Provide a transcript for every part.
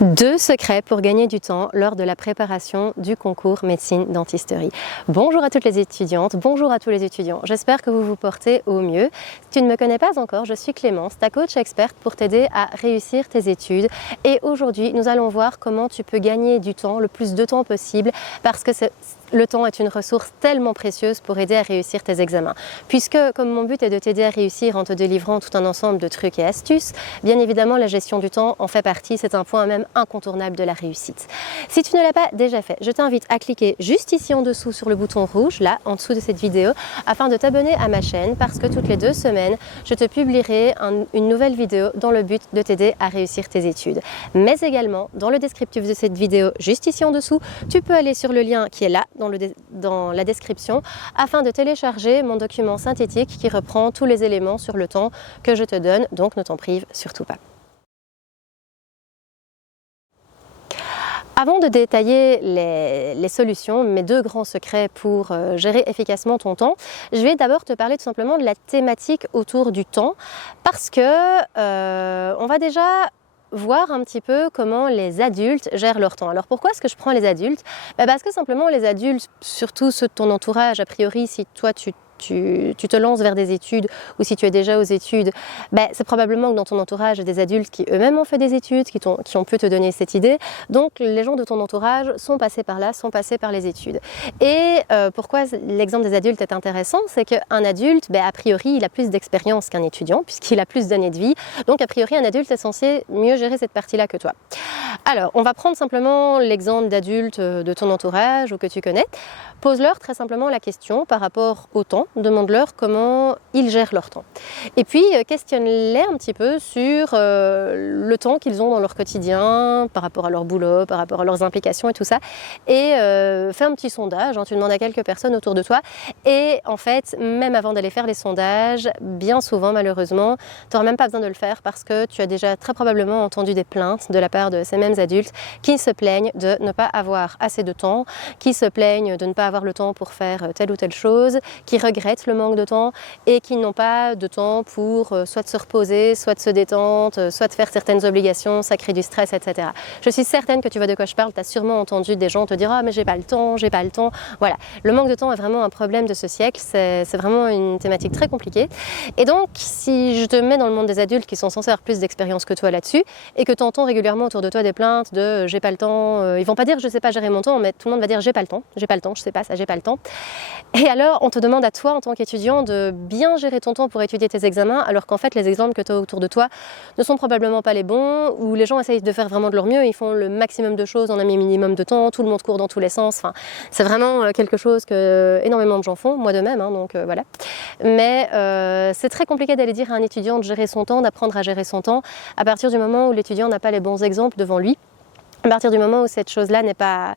2 secrets pour gagner du temps lors de la préparation du concours médecine dentisterie. Bonjour à toutes les étudiantes, bonjour à tous les étudiants. J'espère que vous vous portez au mieux. Si tu ne me connais pas encore, je suis Clémence, ta coach experte pour t'aider à réussir tes études. Et aujourd'hui, nous allons voir comment tu peux gagner du temps, le plus de temps possible, parce que le temps est une ressource tellement précieuse pour aider à réussir tes examens. Puisque, comme mon but est de t'aider à réussir en te délivrant tout un ensemble de trucs et astuces, bien évidemment, la gestion du temps en fait partie. C'est un point même incontournable de la réussite. Si tu ne l'as pas déjà fait, je t'invite à cliquer juste ici en dessous sur le bouton rouge, là, en dessous de cette vidéo, afin de t'abonner à ma chaîne, parce que toutes les 2 semaines, je te publierai une nouvelle vidéo dans le but de t'aider à réussir tes études. Mais également, dans le descriptif de cette vidéo, juste ici en dessous, tu peux aller sur le lien qui est là, dans la description, afin de télécharger mon document synthétique qui reprend tous les éléments sur le temps que je te donne, donc ne t'en prive surtout pas. Avant de détailler les solutions, mes 2 grands secrets pour gérer efficacement ton temps, je vais d'abord te parler tout simplement de la thématique autour du temps, parce que on va déjà voir un petit peu comment les adultes gèrent leur temps. Alors pourquoi est-ce que je prends les adultes? Parce que simplement les adultes, surtout ceux de ton entourage, a priori si toi tu te lances vers des études ou si tu es déjà aux études, c'est probablement que dans ton entourage, il y a des adultes qui eux-mêmes ont fait des études, qui ont pu te donner cette idée. Donc les gens de ton entourage sont passés par là, sont passés par les études. Et pourquoi l'exemple des adultes est intéressant, c'est qu'un adulte, a priori, il a plus d'expérience qu'un étudiant, puisqu'il a plus d'années de vie. Donc a priori, un adulte est censé mieux gérer cette partie-là que toi. Alors, on va prendre simplement l'exemple d'adultes de ton entourage ou que tu connais. Pose-leur très simplement la question par rapport au temps. Demande-leur comment ils gèrent leur temps. Et puis, questionne-les un petit peu sur le temps qu'ils ont dans leur quotidien, par rapport à leur boulot, par rapport à leurs implications et tout ça. Et fais un petit sondage, tu demandes à quelques personnes autour de toi. Et en fait, même avant d'aller faire les sondages, bien souvent, malheureusement, tu n'auras même pas besoin de le faire parce que tu as déjà très probablement entendu des plaintes de la part de ces mêmes adultes qui se plaignent de ne pas avoir assez de temps, qui se plaignent de ne pas avoir le temps pour faire telle ou telle chose, qui regrettent le manque de temps et qui n'ont pas de temps pour soit de se reposer, soit de se détendre, soit de faire certaines obligations, ça crée du stress, etc. Je suis certaine que tu vois de quoi je parle, tu as sûrement entendu des gens te dire « Ah mais j'ai pas le temps, j'ai pas le temps ». Voilà, le manque de temps est vraiment un problème de ce siècle, c'est vraiment une thématique très compliquée. Et donc, si je te mets dans le monde des adultes qui sont censés avoir plus d'expérience que toi là-dessus et que tu entends régulièrement autour de toi des plaintes de « j'ai pas le temps », ils vont pas dire « je sais pas gérer mon temps », mais tout le monde va dire « j'ai pas le temps, je sais pas ça, j'ai pas le temps ». Et alors, on te demande à toi, en tant qu'étudiant, de bien gérer ton temps pour étudier tes examens, alors qu'en fait, les exemples que tu as autour de toi ne sont probablement pas les bons, où les gens essayent de faire vraiment de leur mieux, ils font le maximum de choses en un minimum de temps, tout le monde court dans tous les sens. Enfin, c'est vraiment quelque chose que énormément de gens font, moi de même, donc voilà. Mais c'est très compliqué d'aller dire à un étudiant de gérer son temps, d'apprendre à gérer son temps, à partir du moment où l'étudiant n'a pas les bons exemples devant lui. À partir du moment où cette chose-là n'est pas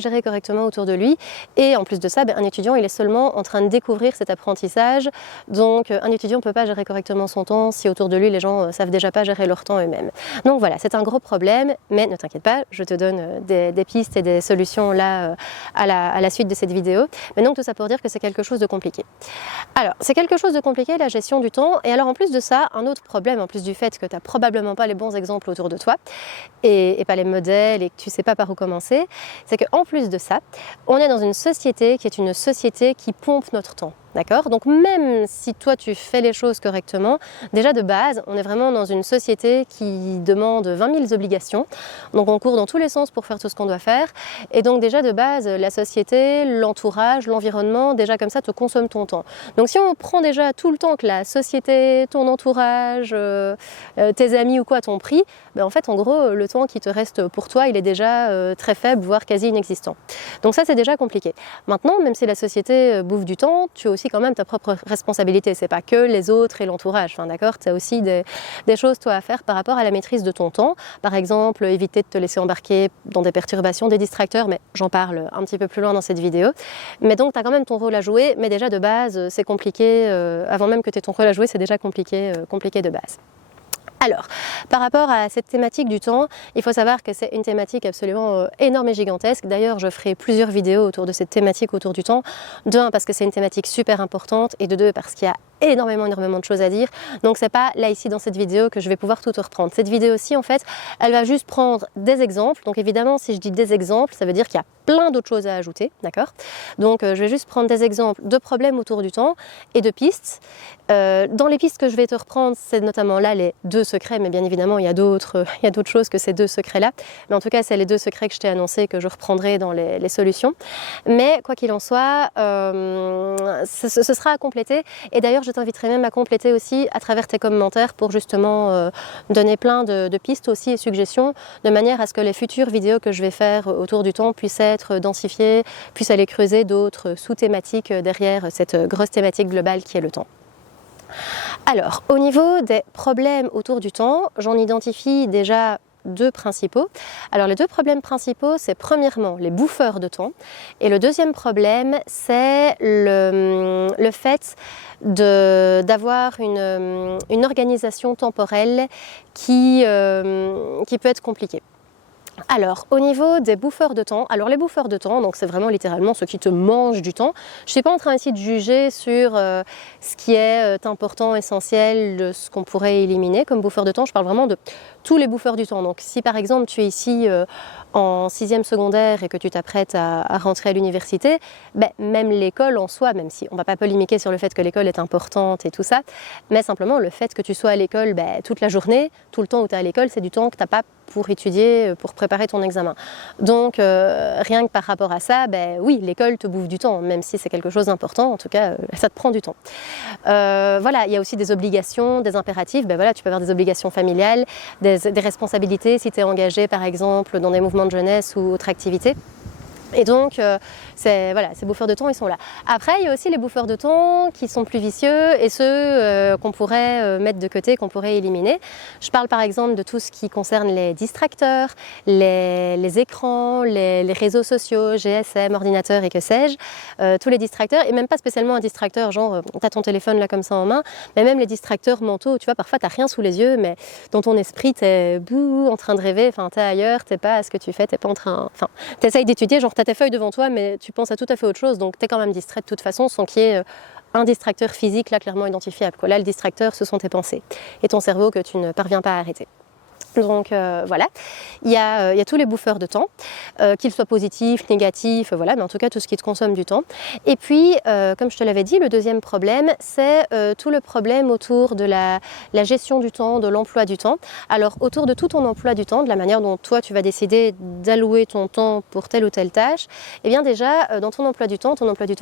gérée correctement autour de lui. Et en plus de ça, un étudiant, il est seulement en train de découvrir cet apprentissage. Donc, un étudiant ne peut pas gérer correctement son temps si autour de lui, les gens ne savent déjà pas gérer leur temps eux-mêmes. Donc voilà, c'est un gros problème, mais ne t'inquiète pas, je te donne des pistes et des solutions là à la suite de cette vidéo. Mais donc, tout ça pour dire que c'est quelque chose de compliqué. Alors, c'est quelque chose de compliqué, la gestion du temps. Et alors, en plus de ça, un autre problème, en plus du fait que tu n'as probablement pas les bons exemples autour de toi et pas les modèles, et que tu ne sais pas par où commencer, c'est qu'en plus de ça, on est dans une société qui est une société qui pompe notre temps. D'accord? Donc même si toi tu fais les choses correctement, déjà de base, on est vraiment dans une société qui demande 20 000 obligations. Donc on court dans tous les sens pour faire tout ce qu'on doit faire. Et donc déjà de base, la société, l'entourage, l'environnement, déjà comme ça te consomme ton temps. Donc si on prend déjà tout le temps que la société, ton entourage, tes amis ou quoi t'ont pris, en fait en gros le temps qui te reste pour toi, il est déjà très faible, voire quasi inexistant. Donc ça c'est déjà compliqué. Maintenant, même si la société bouffe du temps, tu as aussi quand même ta propre responsabilité. C'est pas que les autres et l'entourage. Enfin, d'accord, tu as aussi des choses toi à faire par rapport à la maîtrise de ton temps. Par exemple, éviter de te laisser embarquer dans des perturbations, des distracteurs, mais j'en parle un petit peu plus loin dans cette vidéo. Mais donc, tu as quand même ton rôle à jouer, mais déjà de base, c'est compliqué. Avant même que tu aies ton rôle à jouer, c'est déjà compliqué de base. Alors, par rapport à cette thématique du temps, il faut savoir que c'est une thématique absolument énorme et gigantesque. D'ailleurs, je ferai plusieurs vidéos autour de cette thématique autour du temps. De un, parce que c'est une thématique super importante, et de deux, parce qu'il y a énormément de choses à dire. Donc c'est pas là ici dans cette vidéo que je vais pouvoir tout reprendre. Cette vidéo-ci, en fait, elle va juste prendre des exemples. Donc évidemment, si je dis des exemples, ça veut dire qu'il y a plein d'autres choses à ajouter, d'accord? Donc je vais juste prendre des exemples de problèmes autour du temps et de pistes. Dans les pistes que je vais te reprendre, c'est notamment là les 2 secrets, mais bien évidemment il y a d'autres choses que ces 2 secrets-là. Mais en tout cas, c'est les 2 secrets que je t'ai annoncés que je reprendrai dans les solutions. Mais quoi qu'il en soit, ce sera à compléter. Et d'ailleurs, je t'inviterai même à compléter aussi à travers tes commentaires pour justement donner plein de pistes aussi et suggestions, de manière à ce que les futures vidéos que je vais faire autour du temps puissent être densifiées, puissent aller creuser d'autres sous-thématiques derrière cette grosse thématique globale qui est le temps. Alors, au niveau des problèmes autour du temps, j'en identifie déjà 2 principaux. Alors les 2 problèmes principaux, c'est premièrement les bouffeurs de temps, et le deuxième problème, c'est le fait d'avoir une organisation temporelle qui peut être compliquée. Alors, au niveau des bouffeurs de temps, alors les bouffeurs de temps, donc c'est vraiment littéralement ceux qui te mangent du temps. Je ne suis pas en train ici de juger sur ce qui est important, essentiel, de ce qu'on pourrait éliminer comme bouffeur de temps. Je parle vraiment de tous les bouffeurs du temps. Donc si par exemple tu es ici en 6e secondaire et que tu t'apprêtes à rentrer à l'université, même l'école en soi, même si on ne va pas polémiquer sur le fait que l'école est importante et tout ça, mais simplement le fait que tu sois à l'école toute la journée, tout le temps où tu es à l'école, c'est du temps que tu n'as pas pour étudier, pour préparer ton examen. Donc rien que par rapport à ça, oui, l'école te bouffe du temps, même si c'est quelque chose d'important, en tout cas ça te prend du temps. Voilà, il y a aussi des obligations, des impératifs, voilà, tu peux avoir des obligations familiales, des responsabilités si tu es engagé par exemple dans des mouvements de jeunesse ou autres activités. Et donc, voilà, ces bouffeurs de temps, ils sont là. Après, il y a aussi les bouffeurs de temps qui sont plus vicieux et ceux qu'on pourrait mettre de côté, qu'on pourrait éliminer. Je parle par exemple de tout ce qui concerne les distracteurs, les écrans, les réseaux sociaux, GSM, ordinateurs et que sais-je. Tous les distracteurs, et même pas spécialement un distracteur, genre tu as ton téléphone là comme ça en main, mais même les distracteurs mentaux. Tu vois, parfois tu n'as rien sous les yeux, mais dans ton esprit, tu es en train de rêver, tu es ailleurs, tu n'es pas à ce que tu fais, tu n'es pas en train... tu essayes d'étudier, genre tu as tes feuilles devant toi, mais tu penses à tout à fait autre chose, donc tu es quand même distrait de toute façon, sans qu'il y ait un distracteur physique là clairement identifiable. Là, le distracteur, ce sont tes pensées et ton cerveau que tu ne parviens pas à arrêter. Donc voilà, il y a tous les bouffeurs de temps, qu'ils soient positifs, négatifs, voilà, mais en tout cas tout ce qui te consomme du temps. Et puis, comme je te l'avais dit, le deuxième problème, c'est tout le problème autour de la gestion du temps, de l'emploi du temps. Alors autour de tout ton emploi du temps, de la manière dont toi tu vas décider d'allouer ton temps pour telle ou telle tâche, eh bien déjà dans ton emploi du temps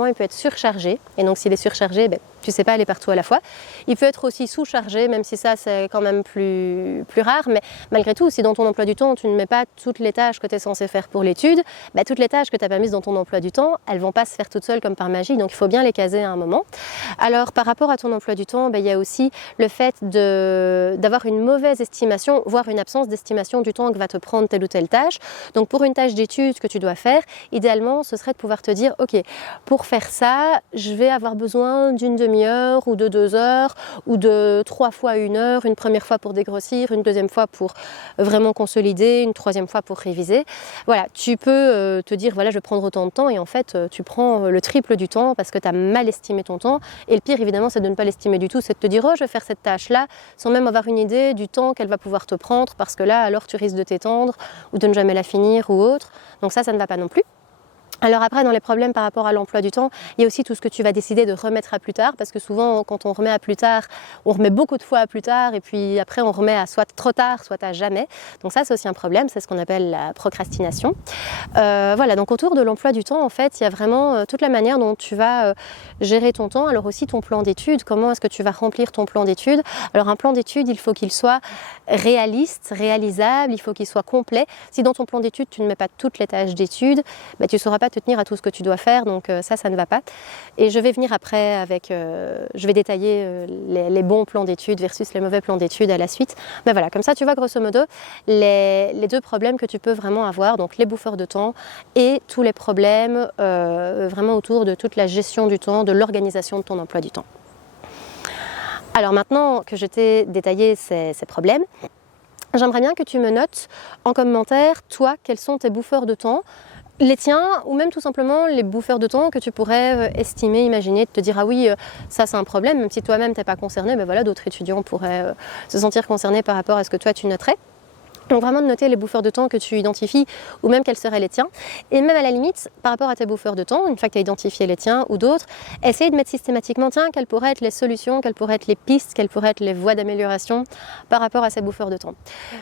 il peut être surchargé. Et donc s'il est surchargé, tu ne sais pas aller partout à la fois. Il peut être aussi sous-chargé, même si ça c'est quand même plus rare, mais malgré tout, si dans ton emploi du temps, tu ne mets pas toutes les tâches que tu es censé faire pour l'étude, toutes les tâches que tu n'as pas mises dans ton emploi du temps, elles ne vont pas se faire toutes seules comme par magie, donc il faut bien les caser à un moment. Alors par rapport à ton emploi du temps, il y a aussi le fait d'avoir une mauvaise estimation, voire une absence d'estimation du temps que va te prendre telle ou telle tâche. Donc pour une tâche d'étude que tu dois faire, idéalement, ce serait de pouvoir te dire, ok, pour faire ça, je vais avoir besoin d'une demi-heure ou de 2 heures ou de 3 fois 1 heure, une première fois pour dégrossir, une deuxième fois pour vraiment consolider, une troisième fois pour réviser. Voilà, tu peux te dire, voilà, je vais prendre autant de temps et en fait, tu prends le triple du temps parce que tu as mal estimé ton temps. Et le pire, évidemment, c'est de ne pas l'estimer du tout, c'est de te dire, oh, je vais faire cette tâche-là sans même avoir une idée du temps qu'elle va pouvoir te prendre parce que là, alors, tu risques de t'étendre ou de ne jamais la finir ou autre. Donc ça ne va pas non plus. Alors après, dans les problèmes par rapport à l'emploi du temps, il y a aussi tout ce que tu vas décider de remettre à plus tard, parce que souvent, quand on remet à plus tard, on remet beaucoup de fois à plus tard, et puis après, on remet à soit trop tard, soit à jamais. Donc ça, c'est aussi un problème, c'est ce qu'on appelle la procrastination. Voilà, donc autour de l'emploi du temps, en fait, il y a vraiment toute la manière dont tu vas gérer ton temps, alors aussi ton plan d'études, comment est-ce que tu vas remplir ton plan d'études. Alors un plan d'études, il faut qu'il soit réaliste, réalisable, il faut qu'il soit complet. Si dans ton plan d'études, tu ne mets pas toutes les tâches d'études, tu ne sauras pas te tenir à tout ce que tu dois faire, donc ça ne va pas. Et je vais venir après avec, je vais détailler les bons plans d'études versus les mauvais plans d'études à la suite. Mais voilà, comme ça tu vois grosso modo les 2 problèmes que tu peux vraiment avoir, donc les bouffeurs de temps et tous les problèmes vraiment autour de toute la gestion du temps, de l'organisation de ton emploi du temps. Alors maintenant que je t'ai détaillé ces problèmes, j'aimerais bien que tu me notes en commentaire, toi, quels sont tes bouffeurs de temps, les tiens ou même tout simplement les bouffeurs de temps que tu pourrais estimer, imaginer, te dire ah oui, ça c'est un problème, même si toi-même t'es pas concerné, ben voilà, d'autres étudiants pourraient se sentir concernés par rapport à ce que toi tu noterais. Donc vraiment de noter les bouffeurs de temps que tu identifies ou même quels seraient les tiens. Et même à la limite, par rapport à tes bouffeurs de temps, une fois que tu as identifié les tiens ou d'autres, essaye de mettre systématiquement, tiens, quelles pourraient être les solutions, quelles pourraient être les pistes, quelles pourraient être les voies d'amélioration par rapport à ces bouffeurs de temps.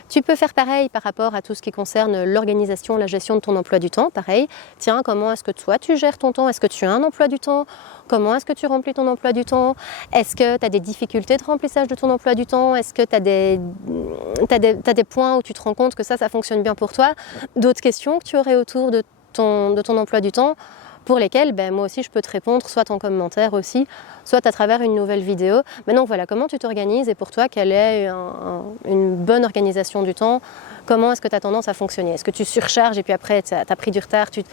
Tu peux faire pareil par rapport à tout ce qui concerne l'organisation, la gestion de ton emploi du temps. Pareil, tiens, comment est-ce que toi tu gères ton temps? Est-ce que tu as un emploi du temps? Comment est-ce que tu remplis ton emploi du temps? Est-ce que tu as des difficultés de remplissage de ton emploi du temps? Est-ce que tu as des points où tu te rends compte que ça fonctionne bien pour toi? D'autres questions que tu aurais autour de ton emploi du temps pour lesquelles moi aussi je peux te répondre, soit en commentaire aussi, soit à travers une nouvelle vidéo. Mais donc voilà, comment tu t'organises et pour toi, quelle est une bonne organisation du temps? Comment est-ce que tu as tendance à fonctionner? Est-ce que tu surcharges et puis après tu as pris du retard, tu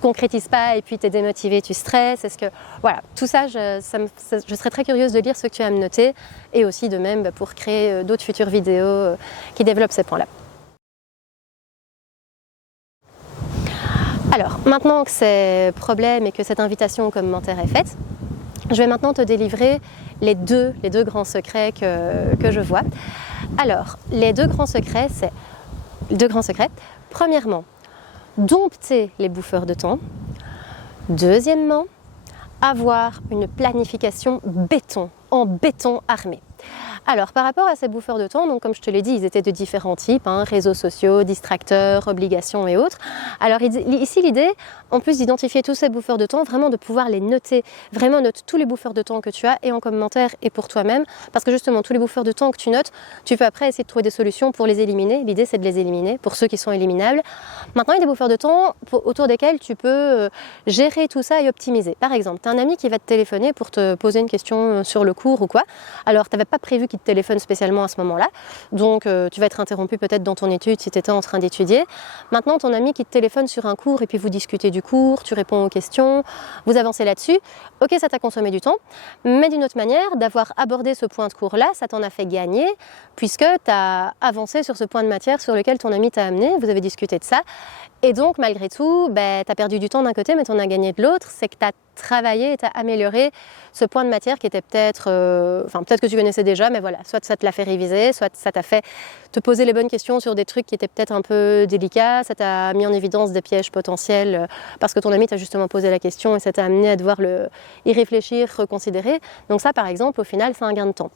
concrétises pas et puis tu es démotivé, tu stresses? Est-ce que voilà, tout ça, je serais très curieuse de lire ce que tu as à me noter et aussi de même pour créer d'autres futures vidéos qui développent ces points-là. Alors, maintenant que ces problèmes et que cette invitation au commentaire est faite, je vais maintenant te délivrer les deux grands secrets que je vois. Alors, les deux grands secrets, c'est premièrement, dompter les bouffeurs de temps. Deuxièmement, avoir une planification en béton armé. Alors, par rapport à ces bouffeurs de temps, donc comme je te l'ai dit, ils étaient de différents types, réseaux sociaux, distracteurs, obligations et autres. Alors ici, l'idée, en plus d'identifier tous ces bouffeurs de temps, vraiment de pouvoir les noter, vraiment note tous les bouffeurs de temps que tu as et en commentaire et pour toi-même, parce que justement, tous les bouffeurs de temps que tu notes, tu peux après essayer de trouver des solutions pour les éliminer. L'idée, c'est de les éliminer pour ceux qui sont éliminables. Maintenant, il y a des bouffeurs de temps autour desquels tu peux gérer tout ça et optimiser. Par exemple, tu as un ami qui va te téléphoner pour te poser une question sur le cours ou quoi. Alors, tu n'avais pas prévu qu'il te téléphone spécialement à ce moment-là, donc tu vas être interrompu peut-être dans ton étude si tu étais en train d'étudier. Maintenant, ton ami qui te téléphone sur un cours et puis vous discutez du cours, tu réponds aux questions, vous avancez là-dessus, ok, ça t'a consommé du temps, mais d'une autre manière, d'avoir abordé ce point de cours-là, ça t'en a fait gagner, puisque tu as avancé sur ce point de matière sur lequel ton ami t'a amené, vous avez discuté de ça, et donc malgré tout, tu as perdu du temps d'un côté, mais tu en as gagné de l'autre, c'est que tu as travaillé et tu as amélioré ce point de matière qui était peut-être, peut-être que tu connaissais déjà, mais voilà, soit ça te l'a fait réviser, soit ça t'a fait te poser les bonnes questions sur des trucs qui étaient peut-être un peu délicats, ça t'a mis en évidence des pièges potentiels parce que ton ami t'a justement posé la question et ça t'a amené à devoir y réfléchir, reconsidérer. Donc ça, par exemple, au final, c'est un gain de temps.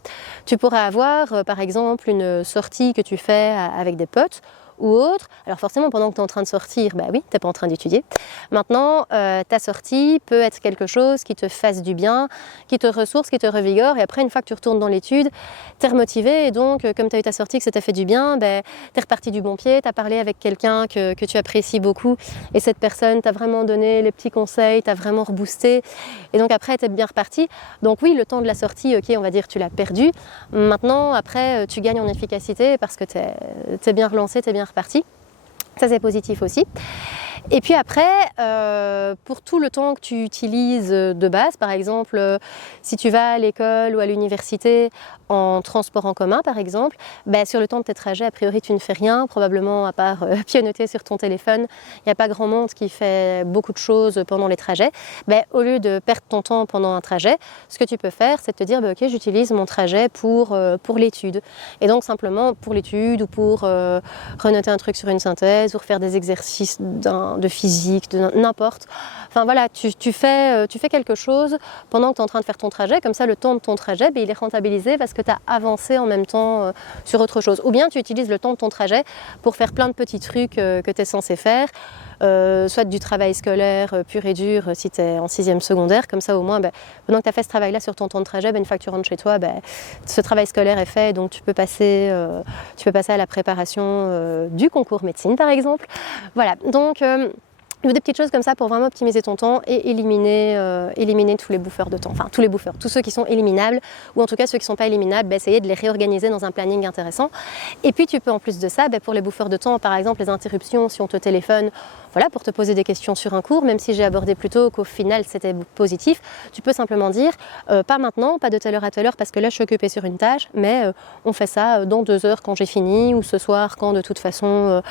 Tu pourrais avoir, par exemple, une sortie que tu fais avec des potes, ou autre. Alors forcément, pendant que tu es en train de sortir, oui, tu n'es pas en train d'étudier. Maintenant, ta sortie peut être quelque chose qui te fasse du bien, qui te ressource, qui te revigore. Et après, une fois que tu retournes dans l'étude, tu es remotivé. Et donc, comme tu as eu ta sortie, que ça t'a fait du bien, tu es reparti du bon pied, tu as parlé avec quelqu'un que tu apprécies beaucoup. Et cette personne t'a vraiment donné les petits conseils, t'a vraiment reboosté. Et donc après, tu es bien reparti. Donc oui, le temps de la sortie, ok, on va dire tu l'as perdu. Maintenant, après, tu gagnes en efficacité parce que tu es bien relancé, tu es bien reparti. Ça, c'est positif aussi. Et puis après, pour tout le temps que tu utilises de base, par exemple, si tu vas à l'école ou à l'université en transport en commun, par exemple, sur le temps de tes trajets, a priori, tu ne fais rien, probablement à part pianoter sur ton téléphone. Il n'y a pas grand monde qui fait beaucoup de choses pendant les trajets. Au lieu de perdre ton temps pendant un trajet, ce que tu peux faire, c'est de te dire, ok, j'utilise mon trajet pour l'étude. Et donc, simplement pour l'étude ou pour renoter un truc sur une synthèse ou refaire des exercices de physique, de n'importe. Enfin voilà, tu fais quelque chose pendant que tu es en train de faire ton trajet, comme ça le temps de ton trajet, il est rentabilisé parce que tu as avancé en même temps sur autre chose. Ou bien tu utilises le temps de ton trajet pour faire plein de petits trucs que tu es censé faire, soit du travail scolaire pur et dur si tu es en 6e secondaire, comme ça au moins, pendant que tu as fait ce travail-là sur ton temps de trajet, une fois que tu rentres chez toi, ce travail scolaire est fait, donc tu peux passer à la préparation du concours médecine par exemple. Voilà, donc des petites choses comme ça pour vraiment optimiser ton temps et éliminer tous les bouffeurs de temps, enfin tous les bouffeurs, tous ceux qui sont éliminables ou en tout cas ceux qui ne sont pas éliminables, essayer de les réorganiser dans un planning intéressant. Et puis tu peux en plus de ça, pour les bouffeurs de temps, par exemple les interruptions, si on te téléphone voilà, pour te poser des questions sur un cours, même si j'ai abordé plus tôt qu'au final c'était positif, tu peux simplement dire pas maintenant, pas de telle heure à telle heure parce que là je suis occupée sur une tâche, mais on fait ça dans 2 heures quand j'ai fini, ou ce soir quand de toute façon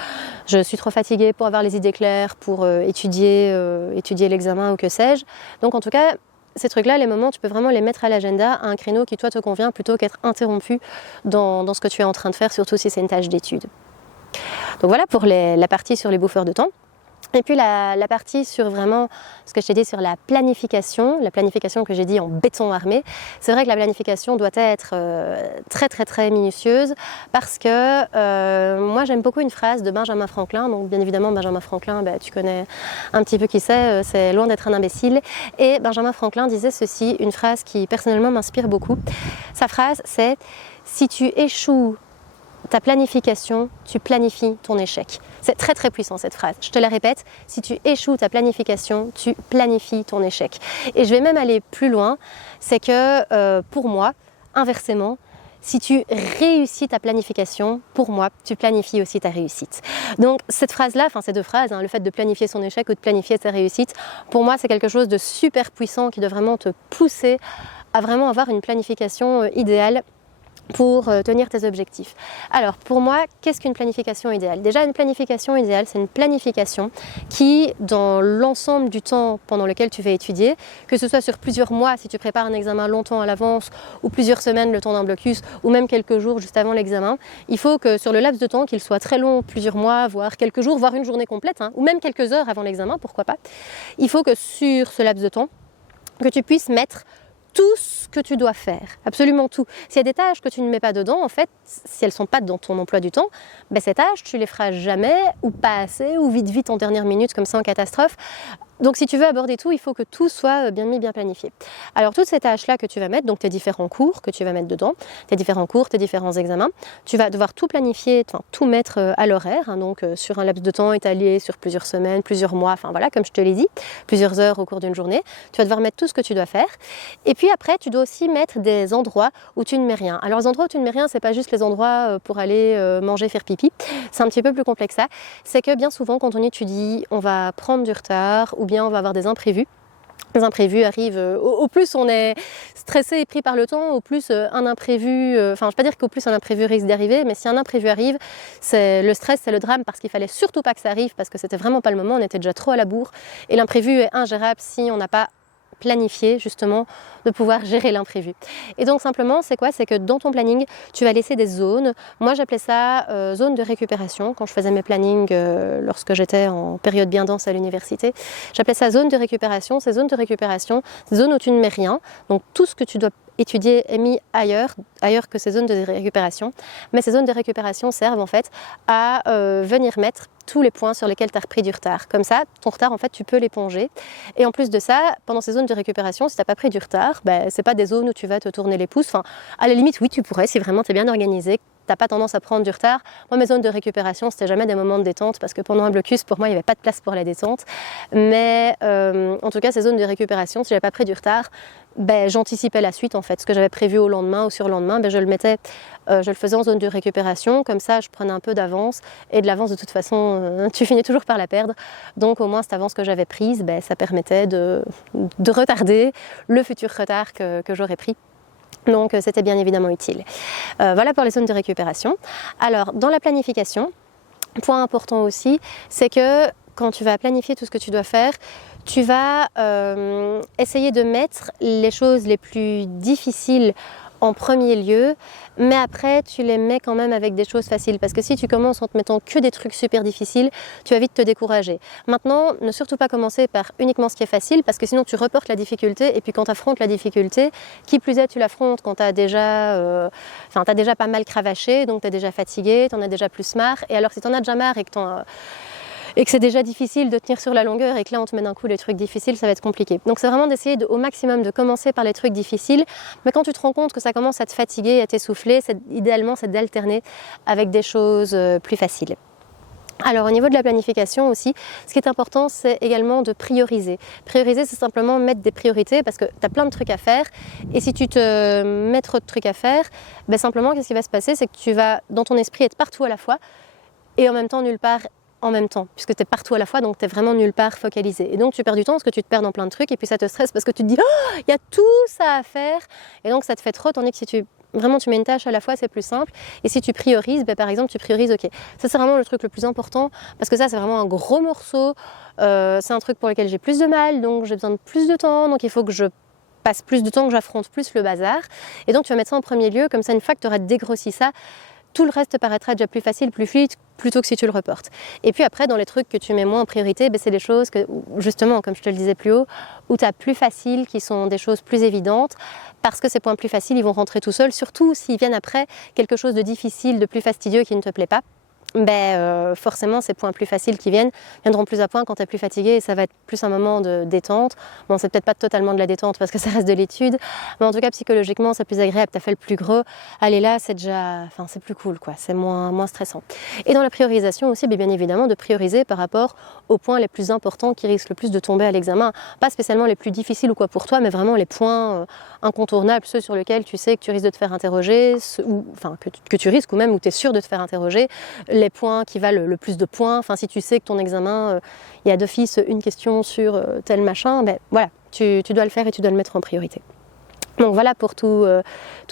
je suis trop fatiguée pour avoir les idées claires, pour étudier l'examen ou que sais-je. Donc en tout cas, ces trucs-là, les moments, tu peux vraiment les mettre à l'agenda à un créneau qui toi te convient, plutôt qu'être interrompu dans ce que tu es en train de faire, surtout si c'est une tâche d'étude. Donc voilà pour la partie sur les bouffeurs de temps. Et puis la partie sur vraiment ce que je t'ai dit sur la planification que j'ai dit en béton armé. C'est vrai que la planification doit être très minutieuse, parce que moi j'aime beaucoup une phrase de Benjamin Franklin. Donc bien évidemment Benjamin Franklin, tu connais un petit peu qui c'est loin d'être un imbécile. Et Benjamin Franklin disait ceci, une phrase qui personnellement m'inspire beaucoup. Sa phrase c'est « Si tu échoues ta planification, tu planifies ton échec ». C'est très puissant cette phrase. Je te la répète, si tu échoues ta planification, tu planifies ton échec. Et je vais même aller plus loin, c'est que pour moi, inversement, si tu réussis ta planification, pour moi, tu planifies aussi ta réussite. Donc cette phrase-là, enfin ces deux phrases, le fait de planifier son échec ou de planifier sa réussite, pour moi c'est quelque chose de super puissant qui doit vraiment te pousser à vraiment avoir une planification idéale pour tenir tes objectifs. Alors pour moi, qu'est-ce qu'une planification idéale? Déjà, une planification idéale, c'est une planification qui, dans l'ensemble du temps pendant lequel tu vas étudier, que ce soit sur plusieurs mois si tu prépares un examen longtemps à l'avance, ou plusieurs semaines le temps d'un blocus, ou même quelques jours juste avant l'examen, il faut que sur le laps de temps, qu'il soit très long, plusieurs mois, voire quelques jours, voire une journée complète, ou même quelques heures avant l'examen, pourquoi pas, il faut que sur ce laps de temps, que tu puisses mettre tout ce que tu dois faire, absolument tout. S'il y a des tâches que tu ne mets pas dedans, en fait, si elles ne sont pas dans ton emploi du temps, ces tâches, tu les feras jamais, ou pas assez, ou vite en dernière minute, comme ça en catastrophe. Donc si tu veux aborder tout, il faut que tout soit bien mis, bien planifié. Alors toutes ces tâches-là que tu vas mettre, donc tes différents cours que tu vas mettre dedans, tes différents cours, tes différents examens, tu vas devoir tout planifier, tout mettre à l'horaire, donc sur un laps de temps étalé sur plusieurs semaines, plusieurs mois, enfin voilà, comme je te l'ai dit, plusieurs heures au cours d'une journée. Tu vas devoir mettre tout ce que tu dois faire. Et puis après, tu dois aussi mettre des endroits où tu ne mets rien. Alors les endroits où tu ne mets rien, c'est pas juste les endroits pour aller manger, faire pipi. C'est un petit peu plus complexe que ça. C'est que bien souvent, quand on étudie, on va prendre du retard, ou bien on va avoir des imprévus. Les imprévus arrivent, au plus on est stressé et pris par le temps, au plus un imprévu, je ne vais pas dire qu'au plus un imprévu risque d'arriver, mais si un imprévu arrive, c'est le stress, c'est le drame, parce qu'il fallait surtout pas que ça arrive, parce que c'était vraiment pas le moment, on était déjà trop à la bourre, et l'imprévu est ingérable si on n'a pas planifier justement de pouvoir gérer l'imprévu. Et donc simplement c'est quoi? C'est que dans ton planning tu vas laisser des zones. Moi j'appelais ça zone de récupération quand je faisais mes plannings lorsque j'étais en période bien dense à l'université. J'appelais ça zone de récupération. Ces zones de récupération, ces zones où tu ne mets rien, donc tout ce que tu dois étudier est mis ailleurs que ces zones de récupération. Mais ces zones de récupération servent en fait à venir mettre tous les points sur lesquels tu as repris du retard. Comme ça, ton retard, en fait, tu peux l'éponger. Et en plus de ça, pendant ces zones de récupération, si tu n'as pas pris du retard, c'est pas des zones où tu vas te tourner les pouces. Enfin, à la limite, oui, tu pourrais, si vraiment tu es bien organisé, tu n'as pas tendance à prendre du retard. Moi, mes zones de récupération, c'était jamais des moments de détente, parce que pendant un blocus, pour moi, il n'y avait pas de place pour la détente. Mais en tout cas, ces zones de récupération, si je n'avais pas pris du retard, j'anticipais la suite en fait. Ce que j'avais prévu au lendemain ou sur le lendemain, je le faisais en zone de récupération. Comme ça, je prenais un peu d'avance. Et de l'avance, de toute façon, tu finis toujours par la perdre. Donc au moins, cette avance que j'avais prise, ça permettait de retarder le futur retard que j'aurais pris. Donc c'était bien évidemment utile. Voilà pour les zones de récupération. Alors dans la planification, point important aussi, c'est que quand tu vas planifier tout ce que tu dois faire, tu vas essayer de mettre les choses les plus difficiles en premier lieu, mais après tu les mets quand même avec des choses faciles, parce que si tu commences en te mettant que des trucs super difficiles, tu vas vite te décourager. Maintenant, ne surtout pas commencer par uniquement ce qui est facile, parce que sinon tu reportes la difficulté, et puis quand tu affrontes la difficulté, qui plus est tu l'affrontes quand tu as déjà pas mal cravaché, donc tu es déjà fatigué, tu en as déjà plus marre, et alors si tu en as déjà marre et que c'est déjà difficile de tenir sur la longueur, et que là on te met d'un coup les trucs difficiles, ça va être compliqué. Donc c'est vraiment d'essayer au maximum de commencer par les trucs difficiles, mais quand tu te rends compte que ça commence à te fatiguer, à t'essouffler, idéalement c'est d'alterner avec des choses plus faciles. Alors au niveau de la planification aussi, ce qui est important, c'est également de prioriser. Prioriser, c'est simplement mettre des priorités, parce que tu as plein de trucs à faire, et si tu te mets trop de trucs à faire, simplement qu'est-ce qui va se passer, c'est que tu vas dans ton esprit être partout à la fois, et en même temps nulle part en même temps, puisque tu es partout à la fois, donc tu es vraiment nulle part focalisé. Et donc tu perds du temps parce que tu te perds dans plein de trucs et puis ça te stresse parce que tu te dis oh, il y a tout ça à faire et donc ça te fait trop, tandis que si tu mets une tâche à la fois, c'est plus simple. Et si tu priorises, ben, par exemple, tu priorises, ok, ça c'est vraiment le truc le plus important parce que ça c'est vraiment un gros morceau, c'est un truc pour lequel j'ai plus de mal, donc j'ai besoin de plus de temps, donc il faut que je passe plus de temps, que j'affronte plus le bazar. Et donc tu vas mettre ça en premier lieu, comme ça une fois que tu auras dégrossi ça, tout le reste te paraîtra déjà plus facile, plus fluide, plutôt que si tu le reportes. Et puis après, dans les trucs que tu mets moins en priorité, ben c'est des choses que, justement, comme je te le disais plus haut, où tu as plus facile, qui sont des choses plus évidentes, parce que ces points plus faciles, ils vont rentrer tout seuls, surtout s'ils viennent après quelque chose de difficile, de plus fastidieux qui ne te plaît pas. Forcément ces points plus faciles qui viendront plus à point quand tu es plus fatigué et ça va être plus un moment de détente. Bon, c'est peut-être pas totalement de la détente parce que ça reste de l'étude, mais en tout cas psychologiquement c'est plus agréable, tu as fait le plus gros, allez là c'est déjà, enfin c'est plus cool quoi, c'est moins stressant. Et dans la priorisation aussi, bien évidemment de prioriser par rapport aux points les plus importants qui risquent le plus de tomber à l'examen, pas spécialement les plus difficiles ou quoi pour toi, mais vraiment les points incontournables, ceux sur lesquels tu sais que tu risques de te faire interroger, ou enfin que tu risques ou même où tu es sûr de te faire interroger, les points qui valent le plus de points, enfin si tu sais que ton examen, il y a d'office une question sur tel machin, ben voilà, tu dois le faire et tu dois le mettre en priorité. Donc voilà pour tous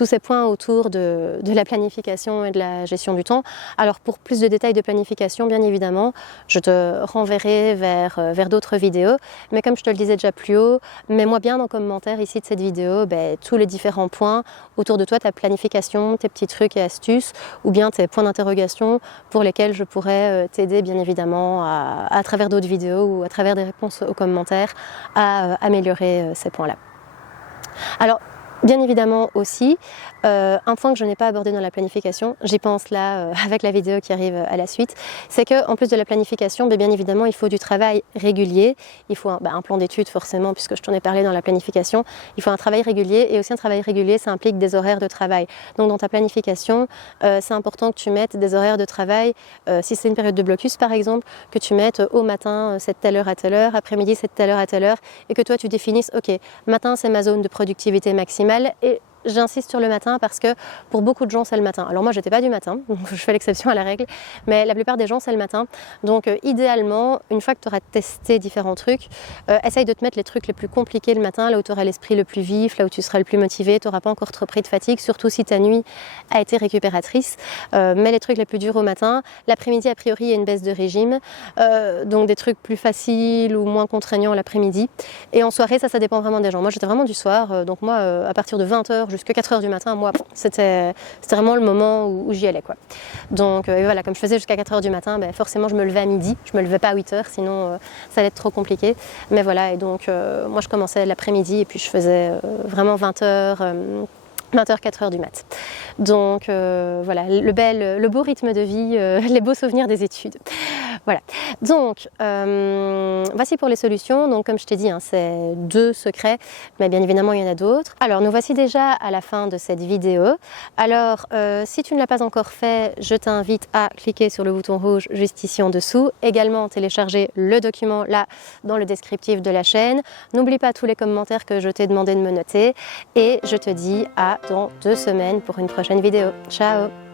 ces points autour de la planification et de la gestion du temps. Alors pour plus de détails de planification, bien évidemment, je te renverrai vers d'autres vidéos. Mais comme je te le disais déjà plus haut, mets-moi bien en commentaire ici de cette vidéo tous les différents points autour de toi, ta planification, tes petits trucs et astuces, ou bien tes points d'interrogation pour lesquels je pourrais t'aider bien évidemment à travers d'autres vidéos ou à travers des réponses aux commentaires à améliorer ces points-là. Alors, bien évidemment aussi, un point que je n'ai pas abordé dans la planification, j'y pense là avec la vidéo qui arrive à la suite, c'est qu'en plus de la planification, bien évidemment il faut du travail régulier, il faut un plan d'études forcément puisque je t'en ai parlé dans la planification, il faut un travail régulier et aussi un travail régulier ça implique des horaires de travail. Donc dans ta planification, c'est important que tu mettes des horaires de travail, si c'est une période de blocus par exemple, que tu mettes au matin c'est de telle heure à telle heure, après-midi c'est de telle heure à telle heure et que toi tu définisses, ok, matin c'est ma zone de productivité maximale et j'insiste sur le matin parce que pour beaucoup de gens c'est le matin. Alors moi j'étais pas du matin, donc je fais l'exception à la règle, mais la plupart des gens c'est le matin. Donc idéalement, une fois que tu auras testé différents trucs, essaye de te mettre les trucs les plus compliqués le matin, là où tu auras l'esprit le plus vif, là où tu seras le plus motivé, tu n'auras pas encore trop pris de fatigue, surtout si ta nuit a été récupératrice. Mets les trucs les plus durs au matin. L'après-midi a priori il y a une baisse de régime, donc des trucs plus faciles ou moins contraignants l'après-midi. Et en soirée ça dépend vraiment des gens. Moi j'étais vraiment du soir, donc moi à partir de 20h jusqu'à 4h du matin, moi, c'était vraiment le moment où j'y allais, quoi. Donc voilà, comme je faisais jusqu'à 4h du matin, forcément je me levais à midi, je me levais pas à 8h, sinon ça allait être trop compliqué. Mais voilà, et donc moi je commençais l'après-midi et puis je faisais vraiment 20h, 4h du mat. Donc voilà, le beau rythme de vie, les beaux souvenirs des études. Voilà, donc voici pour les solutions. Donc comme je t'ai dit, c'est 2 secrets, mais bien évidemment il y en a d'autres. Alors nous voici déjà à la fin de cette vidéo. Alors si tu ne l'as pas encore fait, je t'invite à cliquer sur le bouton rouge juste ici en dessous. Également télécharger le document là dans le descriptif de la chaîne. N'oublie pas tous les commentaires que je t'ai demandé de me noter. Et je te dis à dans 2 semaines pour une prochaine vidéo. Ciao!